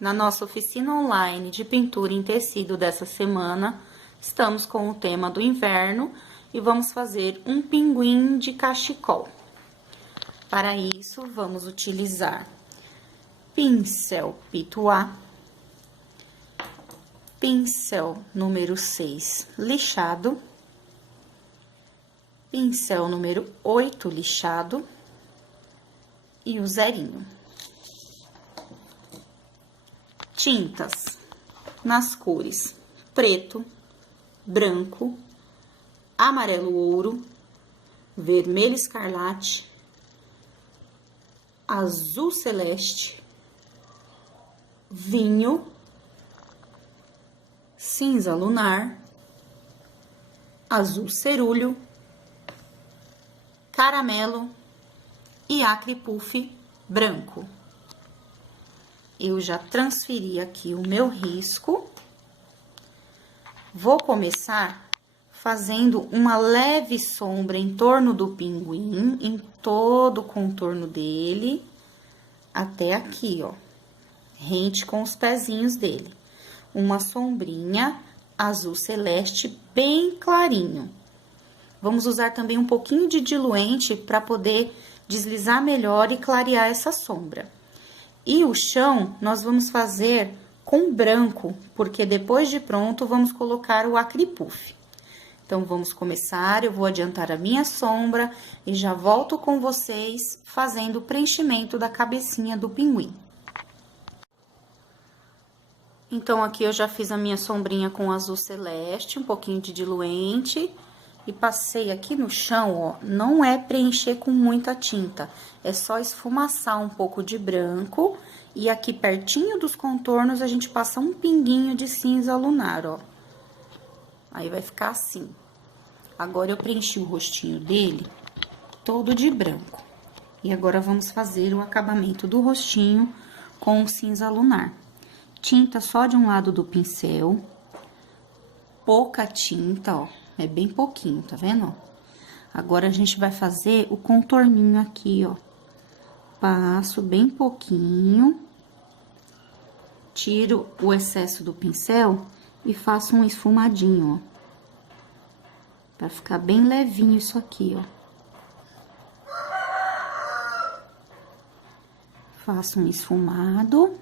Na nossa oficina online de pintura em tecido dessa semana, estamos com o tema do inverno e vamos fazer um pinguim de cachecol. Para isso, vamos utilizar pincel pituá, pincel número 6 lixado, pincel número 8 lixado e o zerinho. Tintas nas cores preto, branco, amarelo ouro, vermelho escarlate, azul celeste, vinho, cinza lunar, azul cerúleo, caramelo e acre puff branco. Eu já transferi aqui o meu risco. Vou começar fazendo uma leve sombra em torno do pinguim, em todo o contorno dele, até aqui, ó, rente com os pezinhos dele. Uma sombrinha azul celeste bem clarinho. Vamos usar também um pouquinho de diluente para poder deslizar melhor e clarear essa sombra. E o chão, nós vamos fazer com branco, porque depois de pronto, vamos colocar o acre puff. Então, vamos começar, eu vou adiantar a minha sombra e já volto com vocês fazendo o preenchimento da cabecinha do pinguim. Então, aqui eu já fiz a minha sombrinha com azul celeste, um pouquinho de diluente. E passei aqui no chão, ó, não é preencher com muita tinta, é só esfumaçar um pouco de branco. E aqui pertinho dos contornos, a gente passa um pinguinho de cinza lunar, ó. Aí, vai ficar assim. Agora, eu preenchi o rostinho dele todo de branco. E agora, vamos fazer o acabamento do rostinho com o cinza lunar. Tinta só de um lado do pincel, pouca tinta, ó. É bem pouquinho, tá vendo? Agora, a gente vai fazer o contorninho aqui, ó. Passo bem pouquinho. Tiro o excesso do pincel e faço um esfumadinho, ó. Pra ficar bem levinho isso aqui, ó. Faço um esfumado.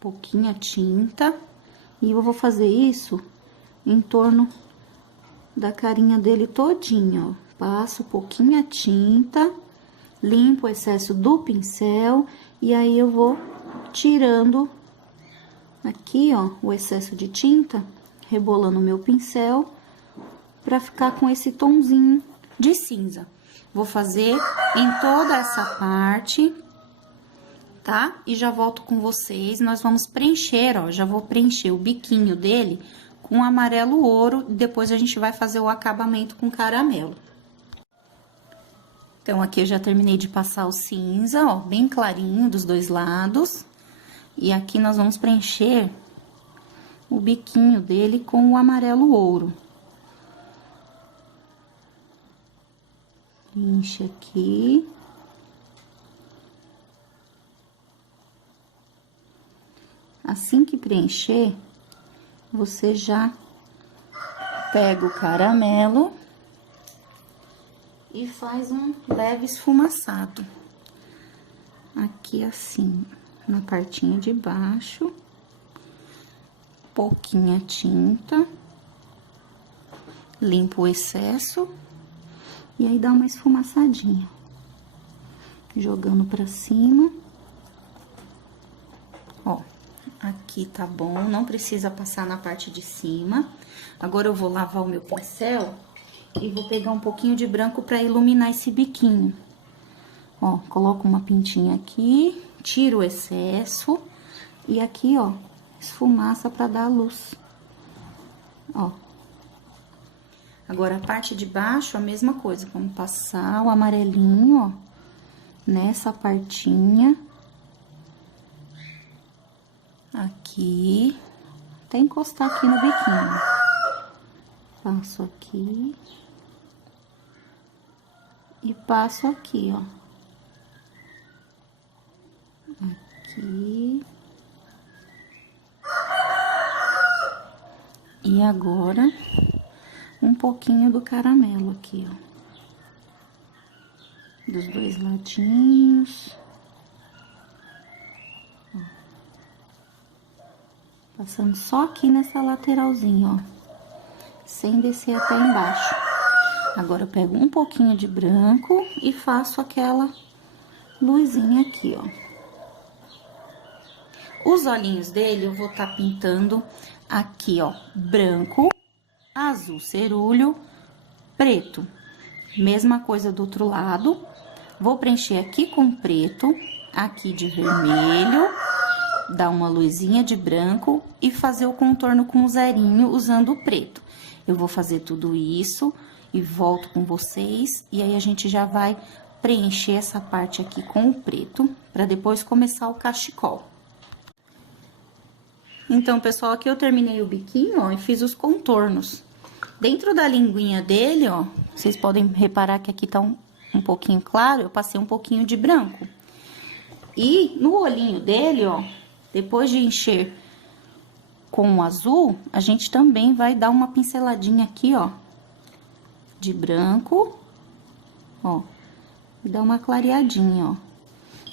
Pouquinha tinta. E eu vou fazer isso em torno da carinha dele todinha, ó. Passo pouquinha tinta, limpo o excesso do pincel e aí eu vou tirando aqui, ó, o excesso de tinta, rebolando o meu pincel pra ficar com esse tonzinho de cinza. Vou fazer em toda essa parte, tá? E já volto com vocês, nós vamos preencher, ó, já vou preencher o biquinho dele com amarelo ouro, depois a gente vai fazer o acabamento com caramelo. Então, aqui eu já terminei de passar o cinza, ó, bem clarinho dos dois lados. E aqui nós vamos preencher o biquinho dele com o amarelo ouro. Enche aqui. Assim que preencher, você já pega o caramelo e faz um leve esfumaçado. Aqui assim, na partinha de baixo, pouquinha tinta, limpo o excesso e aí dá uma esfumaçadinha, jogando pra cima. Ó, aqui tá bom, não precisa passar na parte de cima. Agora, eu vou lavar o meu pincel e vou pegar um pouquinho de branco pra iluminar esse biquinho. Ó, coloco uma pintinha aqui, tiro o excesso e aqui, ó, esfumaça pra dar a luz. Ó. Agora, a parte de baixo, a mesma coisa, vamos passar o amarelinho, ó, nessa partinha. Aqui, até encostar aqui no biquinho. Passo aqui. E passo aqui, ó. Aqui. E agora, um pouquinho do caramelo aqui, ó. Dos dois ladinhos. Ó. Passando só aqui nessa lateralzinha, ó. Sem descer até embaixo. Agora, eu pego um pouquinho de branco e faço aquela luzinha aqui, ó. Os olhinhos dele eu vou tá pintando aqui, ó, branco, azul cerúleo, preto. Mesma coisa do outro lado. Vou preencher aqui com preto, aqui de vermelho, dar uma luzinha de branco e fazer o contorno com zerinho usando o preto. Eu vou fazer tudo isso e volto com vocês, e aí a gente já vai preencher essa parte aqui com o preto, para depois começar o cachecol. Então, pessoal, aqui eu terminei o biquinho, ó, e fiz os contornos. Dentro da linguinha dele, ó, vocês podem reparar que aqui tá um pouquinho claro, eu passei um pouquinho de branco. E no olhinho dele, ó, depois de encher com o azul, a gente também vai dar uma pinceladinha aqui, ó, de branco, ó, e dar uma clareadinha, ó,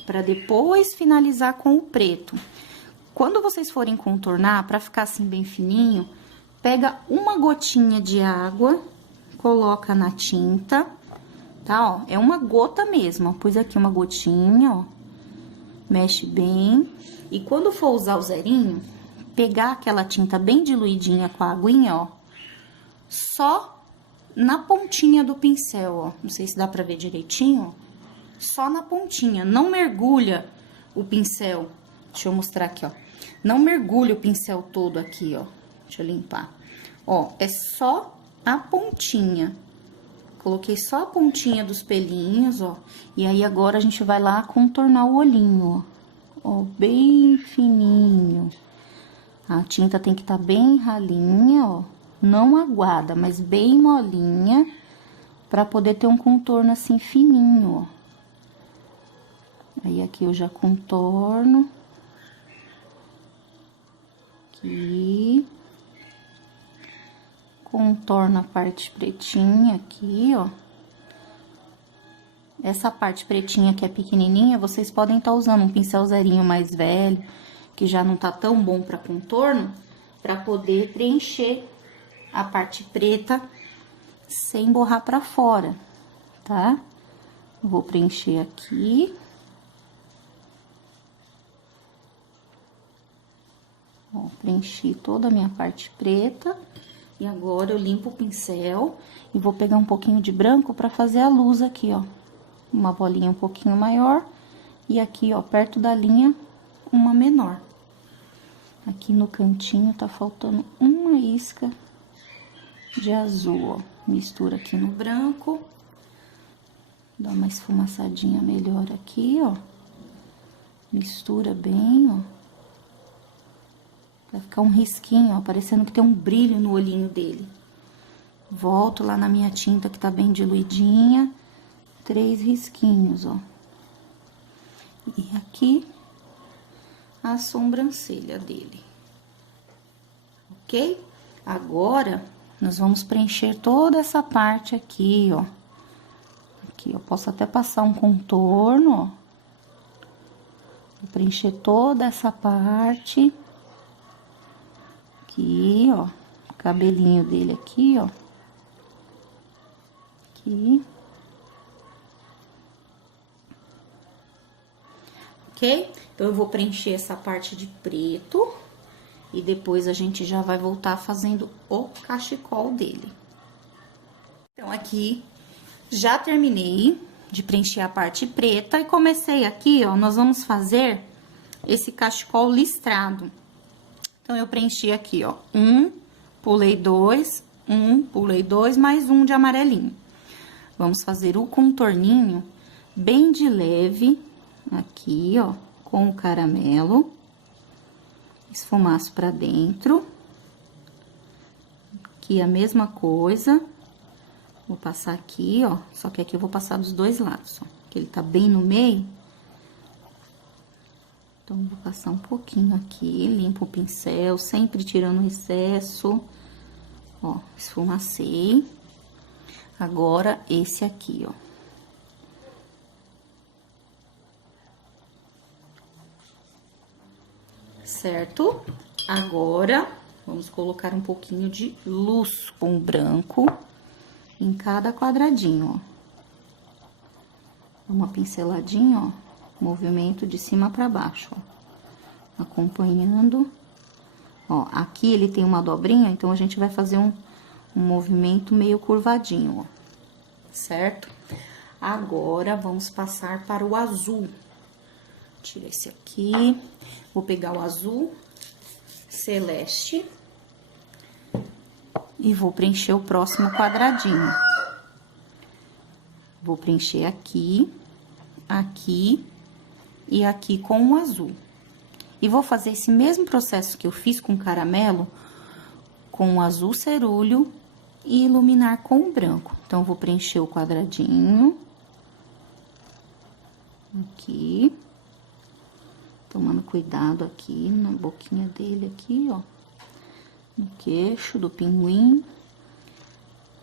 pra depois finalizar com o preto. Quando vocês forem contornar, pra ficar assim bem fininho, pega uma gotinha de água, coloca na tinta, tá, ó, é uma gota mesmo, ó, pus aqui uma gotinha, ó, mexe bem, e quando for usar o zerinho, pegar aquela tinta bem diluidinha com a aguinha, ó, só na pontinha do pincel, ó, não sei se dá pra ver direitinho, ó, só na pontinha, não mergulha o pincel, deixa eu mostrar aqui, ó, não mergulha o pincel todo aqui, ó, deixa eu limpar, ó, é só a pontinha, coloquei só a pontinha dos pelinhos, ó, e aí agora a gente vai lá contornar o olhinho, ó, bem fininho, a tinta tem que estar bem ralinha, ó, não aguada, mas bem molinha, pra poder ter um contorno assim fininho, ó. Aí, aqui eu já contorno. Aqui. Contorno a parte pretinha aqui, ó. Essa parte pretinha que é pequenininha, vocês podem estar usando um pincel zerinho mais velho, que já não tá tão bom pra contorno, pra poder preencher a parte preta sem borrar pra fora, tá? Eu vou preencher aqui. Ó, preenchi toda a minha parte preta. E agora eu limpo o pincel e vou pegar um pouquinho de branco pra fazer a luz aqui, ó. Uma bolinha um pouquinho maior e aqui, ó, perto da linha, uma menor. Aqui no cantinho tá faltando uma isca de azul, ó. Mistura aqui no branco. Dá uma esfumaçadinha melhor aqui, ó. Mistura bem, ó. Vai ficar um risquinho, ó, parecendo que tem um brilho no olhinho dele. Volto lá na minha tinta que tá bem diluidinha. 3 risquinhos, ó. E aqui, a sobrancelha dele. Ok? Agora, nós vamos preencher toda essa parte aqui, ó. Aqui, eu posso até passar um contorno, ó. Vou preencher toda essa parte. Aqui, ó. O cabelinho dele aqui, ó. Aqui. Ok? Então, eu vou preencher essa parte de preto. E depois a gente já vai voltar fazendo o cachecol dele. Então, aqui, já terminei de preencher a parte preta. E comecei aqui, ó, nós vamos fazer esse cachecol listrado. Então, eu preenchi aqui, ó, pulei dois, pulei dois, mais um de amarelinho. Vamos fazer o contorninho bem de leve, aqui, ó, com o caramelo. Esfumaço pra dentro. Aqui a mesma coisa. Vou passar aqui, ó, só que aqui eu vou passar dos dois lados, ó, que ele tá bem no meio. Então, vou passar um pouquinho aqui, limpo o pincel, sempre tirando o excesso. Ó, esfumacei. Agora, esse aqui, ó. Certo? Agora, vamos colocar um pouquinho de luz com branco em cada quadradinho, ó. Uma pinceladinha, ó, movimento de cima pra baixo, ó. Acompanhando. Ó, aqui ele tem uma dobrinha, então a gente vai fazer um movimento meio curvadinho, ó. Certo? Agora, vamos passar para o azul. Tira esse aqui. Vou pegar o azul celeste e vou preencher o próximo quadradinho. Vou preencher aqui, aqui e aqui com o azul. E vou fazer esse mesmo processo que eu fiz com o caramelo, com o azul cerúleo e iluminar com o branco. Então, vou preencher o quadradinho. Aqui. Tomando cuidado aqui na boquinha dele, aqui, ó. No queixo do pinguim.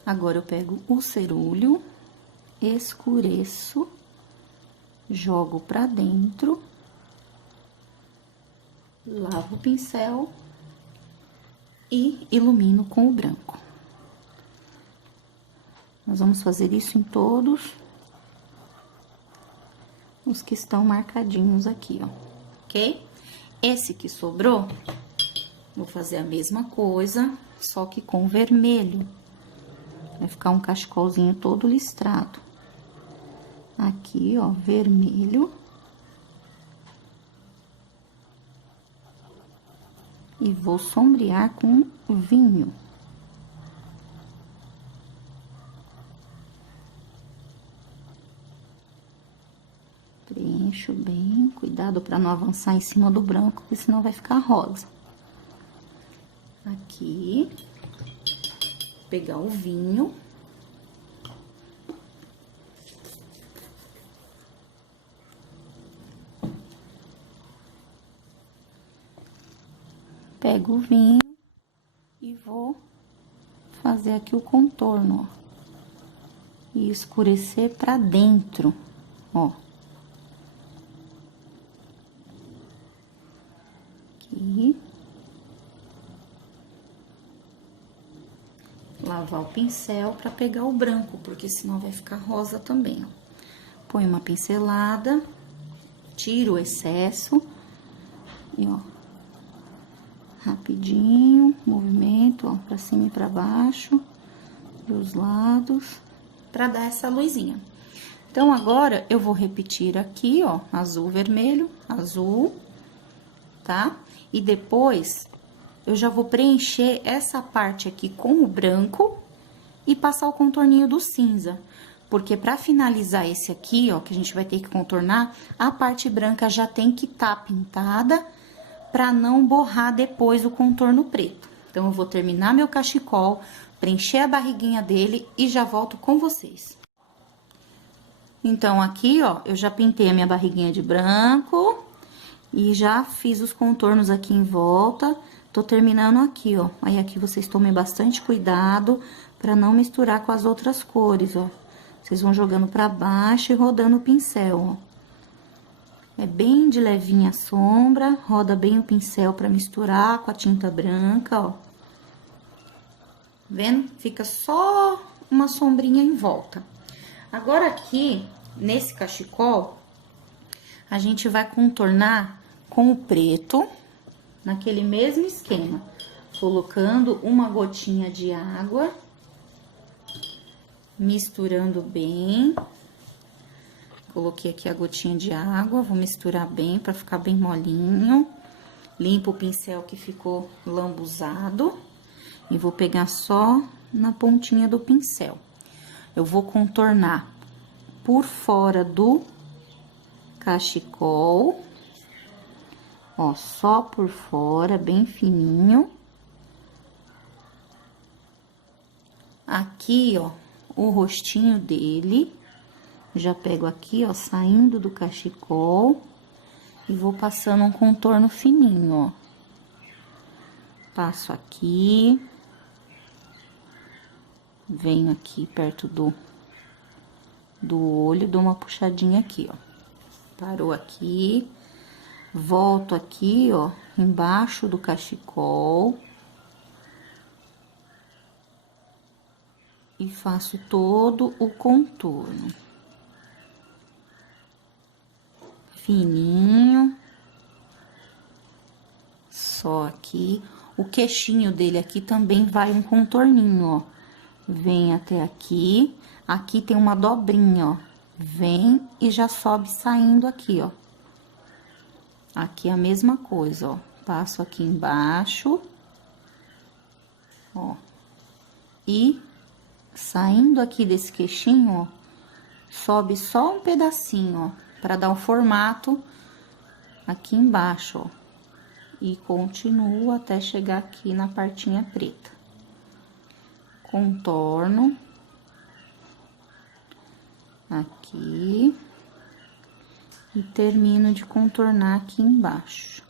Agora, eu pego o cerúleo, escureço, jogo pra dentro, lavo o pincel e ilumino com o branco. Nós vamos fazer isso em todos os que estão marcadinhos aqui, ó, ok? Esse que sobrou, vou fazer a mesma coisa, só que com vermelho. Vai ficar um cachecolzinho todo listrado. Aqui, ó, vermelho. E vou sombrear com vinho. Preencho bem, cuidado para não avançar em cima do branco, porque senão vai ficar rosa. Aqui, pegar o vinho. Pego o vinho e vou fazer aqui o contorno, ó. E escurecer pra dentro, ó. Aqui. Lavar o pincel pra pegar o branco, porque senão vai ficar rosa também, ó. Põe uma pincelada, tiro o excesso e, ó, rapidinho, movimento, ó, pra cima e pra baixo, dos lados, pra dar essa luzinha. Então, agora, eu vou repetir aqui, ó, azul, vermelho, azul, tá? E depois, eu já vou preencher essa parte aqui com o branco e passar o contorninho do cinza. Porque pra finalizar esse aqui, ó, que a gente vai ter que contornar, a parte branca já tem que tá pintada pra não borrar depois o contorno preto. Então, eu vou terminar meu cachecol, preencher a barriguinha dele e já volto com vocês. Então, aqui, ó, eu já pintei a minha barriguinha de branco e já fiz os contornos aqui em volta. Tô terminando aqui, ó. Aí, aqui vocês tomem bastante cuidado pra não misturar com as outras cores, ó. Vocês vão jogando pra baixo e rodando o pincel, ó. É bem de levinha a sombra, roda bem o pincel pra misturar com a tinta branca, ó. Vendo? Fica só uma sombrinha em volta. Agora, aqui, nesse cachecol, a gente vai contornar com o preto, naquele mesmo esquema. Colocando uma gotinha de água, misturando bem. Coloquei aqui a gotinha de água, vou misturar bem pra ficar bem molinho. Limpo o pincel que ficou lambuzado. E vou pegar só na pontinha do pincel. Eu vou contornar por fora do cachecol. Ó, só por fora, bem fininho. Aqui, ó, o rostinho dele. Já pego aqui, ó, saindo do cachecol E vou passando um contorno fininho, ó. Passo aqui. Venho aqui perto do olho, dou uma puxadinha aqui, ó. Parou aqui. Volto aqui, ó, embaixo do cachecol. E faço todo o contorno. Fininho. Só aqui. O queixinho dele aqui também vai um contorninho, ó. Vem até aqui. Aqui tem uma dobrinha, ó. Vem e já sobe saindo aqui, ó. Aqui a mesma coisa, ó. Passo aqui embaixo. Ó. E saindo aqui desse queixinho, ó, sobe só um pedacinho, ó, pra dar um formato aqui embaixo, ó. E continuo até chegar aqui na partinha preta. Contorno. Aqui. E termino de contornar aqui embaixo.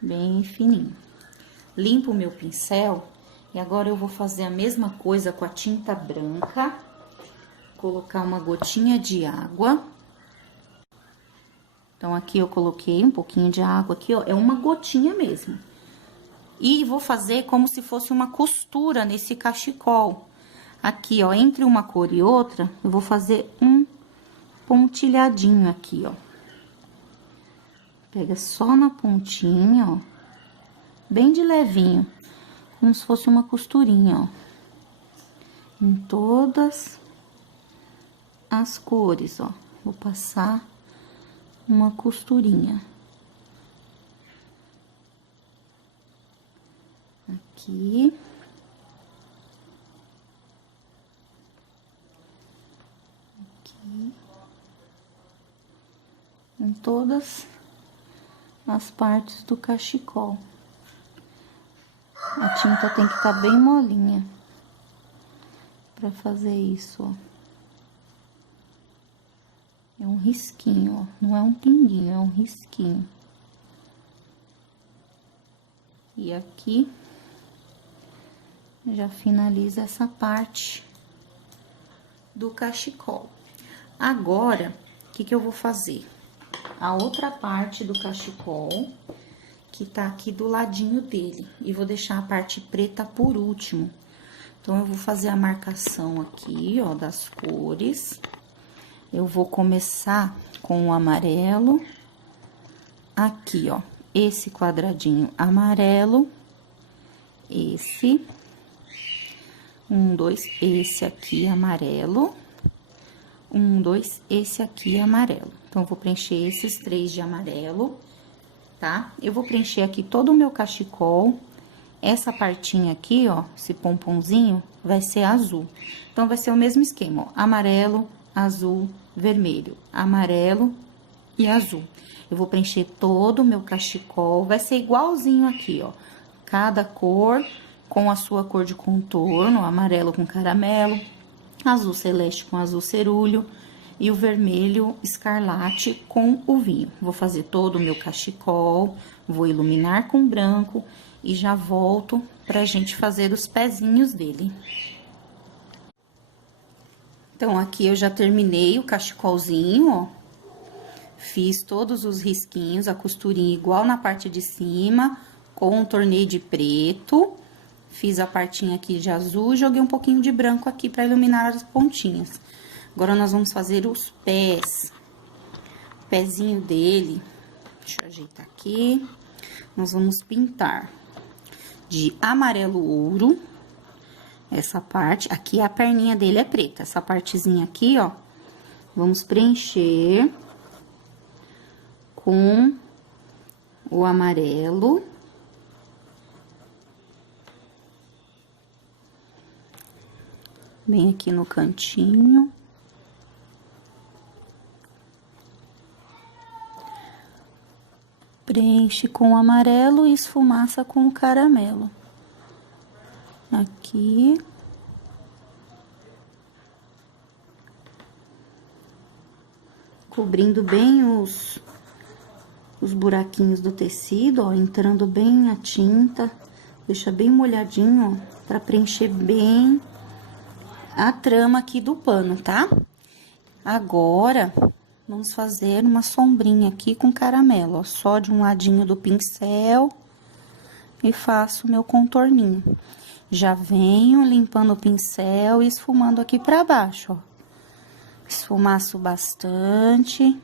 Bem fininho. Limpo o meu pincel. E agora eu vou fazer a mesma coisa com a tinta branca. Colocar uma gotinha de água. Então, aqui eu coloquei um pouquinho de água aqui, ó. É uma gotinha mesmo. E vou fazer como se fosse uma costura nesse cachecol. Aqui, ó, entre uma cor e outra, eu vou fazer um pontilhadinho aqui, ó. Pega só na pontinha, ó. Bem de levinho. Como se fosse uma costurinha, ó. Em todas as cores, ó. Vou passar uma costurinha. Aqui. Aqui. Em todas as partes do cachecol. A tinta tem que estar bem molinha pra fazer isso, ó. É um risquinho, ó. Não é um pinguinho, é um risquinho. E aqui já finaliza essa parte do cachecol. Agora, o que que eu vou fazer? A outra parte do cachecol, que tá aqui do ladinho dele. E vou deixar a parte preta por último. Então, eu vou fazer a marcação aqui, ó, das cores. Eu vou começar com o amarelo. Aqui, ó, esse quadradinho amarelo. Esse. 1, 2, esse aqui amarelo. 1, 2, esse aqui amarelo. Então, eu vou preencher esses 3 de amarelo, tá? Eu vou preencher aqui todo o meu cachecol. Essa partinha aqui, ó, esse pomponzinho, vai ser azul. Então, vai ser o mesmo esquema, ó. Amarelo, azul, vermelho. Amarelo e azul. Eu vou preencher todo o meu cachecol. Vai ser igualzinho aqui, ó. Cada cor com a sua cor de contorno. Amarelo com caramelo, azul celeste com azul cerúleo e o vermelho escarlate com o vinho. Vou fazer todo o meu cachecol, vou iluminar com branco e já volto pra gente fazer os pezinhos dele. Então, aqui eu já terminei o cachecolzinho, ó. Fiz todos os risquinhos, a costurinha igual na parte de cima, contornei de preto. Fiz a partinha aqui de azul e joguei um pouquinho de branco aqui pra iluminar as pontinhas. Agora, nós vamos fazer os pés. O pezinho dele, deixa eu ajeitar aqui. Nós vamos pintar de amarelo ouro. Essa parte, aqui a perninha dele é preta. Essa partezinha aqui, ó, vamos preencher com o amarelo. Bem aqui no cantinho. Preenche com o amarelo e esfumaça com o caramelo. Aqui. Cobrindo bem os os buraquinhos do tecido, ó, entrando bem a tinta. Deixa bem molhadinho, ó, pra preencher bem a trama aqui do pano, tá? Agora, vamos fazer uma sombrinha aqui com caramelo, ó, só de um ladinho do pincel e faço o meu contorninho. Já venho limpando o pincel e esfumando aqui pra baixo, ó. Esfumaço bastante.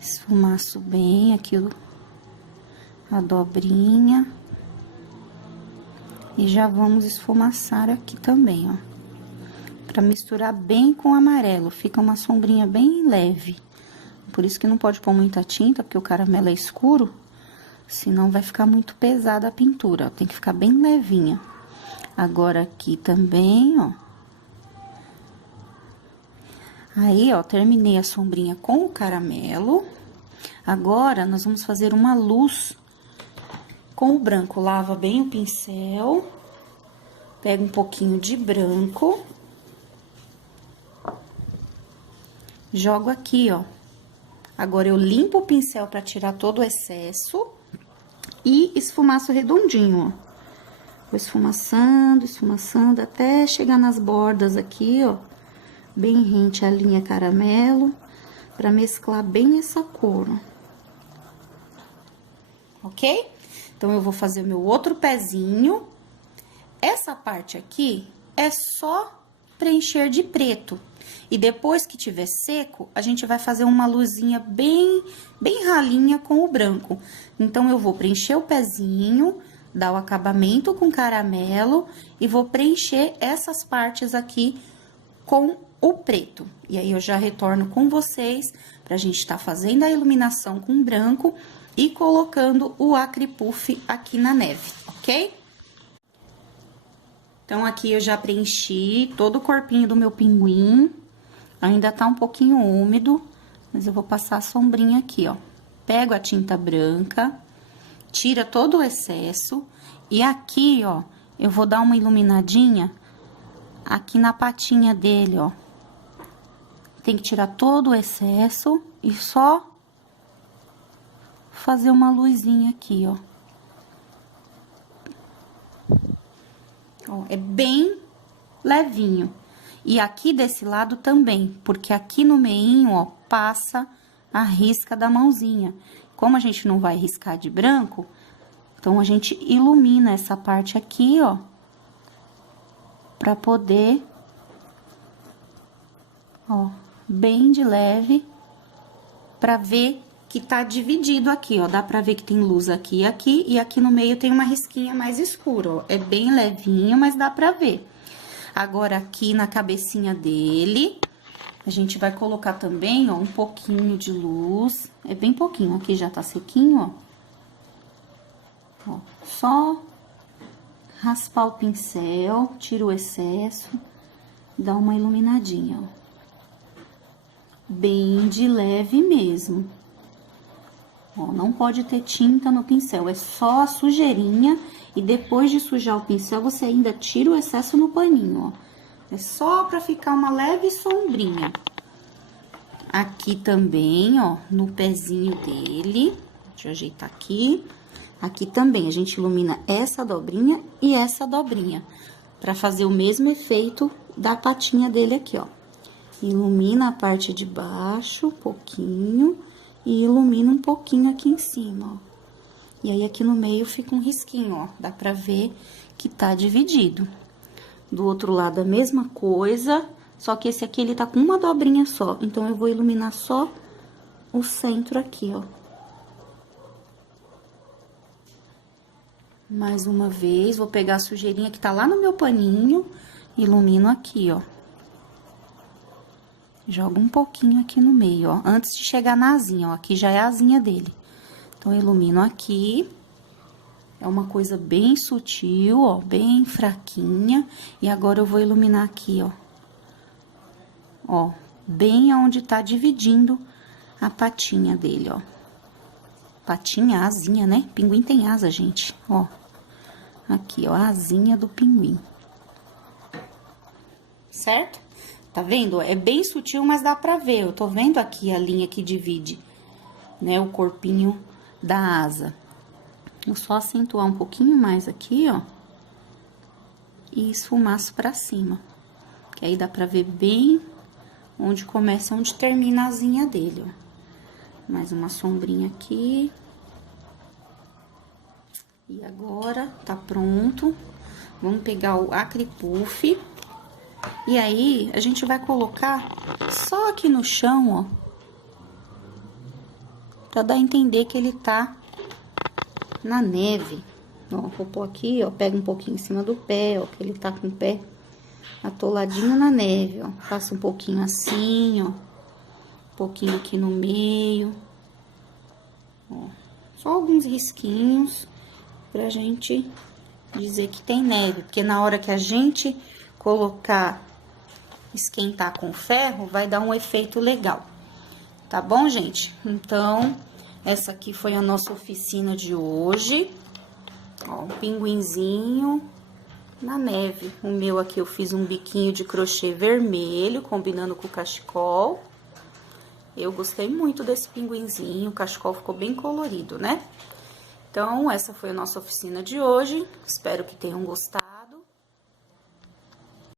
Esfumaço bem aqui a dobrinha. E já vamos esfumaçar aqui também, ó. Pra misturar bem com o amarelo, fica uma sombrinha bem leve. Por isso que não pode pôr muita tinta, porque o caramelo é escuro, senão vai ficar muito pesada a pintura, ó. Tem que ficar bem levinha. Agora, aqui também, ó. Aí, ó, terminei a sombrinha com o caramelo. Agora, nós vamos fazer uma luz com o branco. Lava bem o pincel. Pega um pouquinho de branco. Jogo aqui, ó. Agora, eu limpo o pincel pra tirar todo o excesso. E esfumaço redondinho, ó. Vou esfumaçando, esfumaçando, até chegar nas bordas aqui, ó. Bem rente a linha caramelo, pra mesclar bem essa cor, ó. Ok? Então, eu vou fazer o meu outro pezinho. Essa parte aqui é só preencher de preto. E depois que tiver seco, a gente vai fazer uma luzinha bem ralinha com o branco. Então, eu vou preencher o pezinho, dar o acabamento com caramelo e vou preencher essas partes aqui com o preto. E aí, eu já retorno com vocês pra gente tá fazendo a iluminação com branco e colocando o acry puff aqui na neve, ok? Então, aqui eu já preenchi todo o corpinho do meu pinguim. Ainda tá um pouquinho úmido, mas eu vou passar a sombrinha aqui, ó. Pego a tinta branca, tira todo o excesso. E aqui, ó, eu vou dar uma iluminadinha aqui na patinha dele, ó. Tem que tirar todo o excesso e só fazer uma luzinha aqui, ó. Ó, é bem levinho. E aqui desse lado também, porque aqui no meinho, ó, passa a risca da mãozinha. Como a gente não vai riscar de branco, então, a gente ilumina essa parte aqui, ó, pra poder, ó, bem de leve, pra ver que tá dividido aqui, ó. Dá pra ver que tem luz aqui e aqui, e aqui no meio tem uma risquinha mais escura, ó. É bem levinho, mas dá pra ver. Agora, aqui na cabecinha dele, a gente vai colocar também, ó, um pouquinho de luz. É bem pouquinho, aqui já tá sequinho, ó. Ó, só raspar o pincel, tira o excesso, dá uma iluminadinha, ó. Bem de leve mesmo. Ó, não pode ter tinta no pincel, é só a sujeirinha. E depois de sujar o pincel, você ainda tira o excesso no paninho, ó. É só pra ficar uma leve sombrinha. Aqui também, ó, no pezinho dele. Deixa eu ajeitar aqui. Aqui também, a gente ilumina essa dobrinha e essa dobrinha. Pra fazer o mesmo efeito da patinha dele aqui, ó. Ilumina a parte de baixo, um pouquinho. E ilumina um pouquinho aqui em cima, ó. E aí, aqui no meio fica um risquinho, ó. Dá pra ver que tá dividido. Do outro lado, a mesma coisa, só que esse aqui, ele tá com uma dobrinha só. Então, eu vou iluminar só o centro aqui, ó. Mais uma vez, vou pegar a sujeirinha que tá lá no meu paninho, ilumino aqui, ó. Jogo um pouquinho aqui no meio, ó, antes de chegar na asinha, ó. Aqui já é a asinha dele. Então, eu ilumino aqui. É uma coisa bem sutil, ó, bem fraquinha. E agora, eu vou iluminar aqui, ó. Ó, bem aonde tá dividindo a patinha dele, ó. Patinha, asinha, né? Pinguim tem asa, gente, ó. Aqui, ó, a asinha do pinguim. Certo? Tá vendo? É bem sutil, mas dá pra ver. Eu tô vendo aqui a linha que divide, né, o corpinho da asa. Vou só acentuar um pouquinho mais aqui, ó. E esfumaço pra cima. Que aí dá pra ver bem onde começa, onde termina a asinha dele, ó. Mais uma sombrinha aqui. E agora, tá pronto. Vamos pegar o Acry Puff. E aí, a gente vai colocar só aqui no chão, ó. Pra dar a entender que ele tá na neve. Ó, vou pôr aqui, ó, pega um pouquinho em cima do pé, ó, que ele tá com o pé atoladinho na neve, ó. Faço um pouquinho assim, ó. Um pouquinho aqui no meio. Ó, só alguns risquinhos pra gente dizer que tem neve. Porque na hora que a gente colocar, esquentar com ferro, vai dar um efeito legal. Tá bom, gente? Então, essa aqui foi a nossa oficina de hoje. Ó, um pinguinzinho na neve. O meu aqui eu fiz um biquinho de crochê vermelho, combinando com o cachecol. Eu gostei muito desse pinguinzinho, o cachecol ficou bem colorido, né? Então, essa foi a nossa oficina de hoje. Espero que tenham gostado.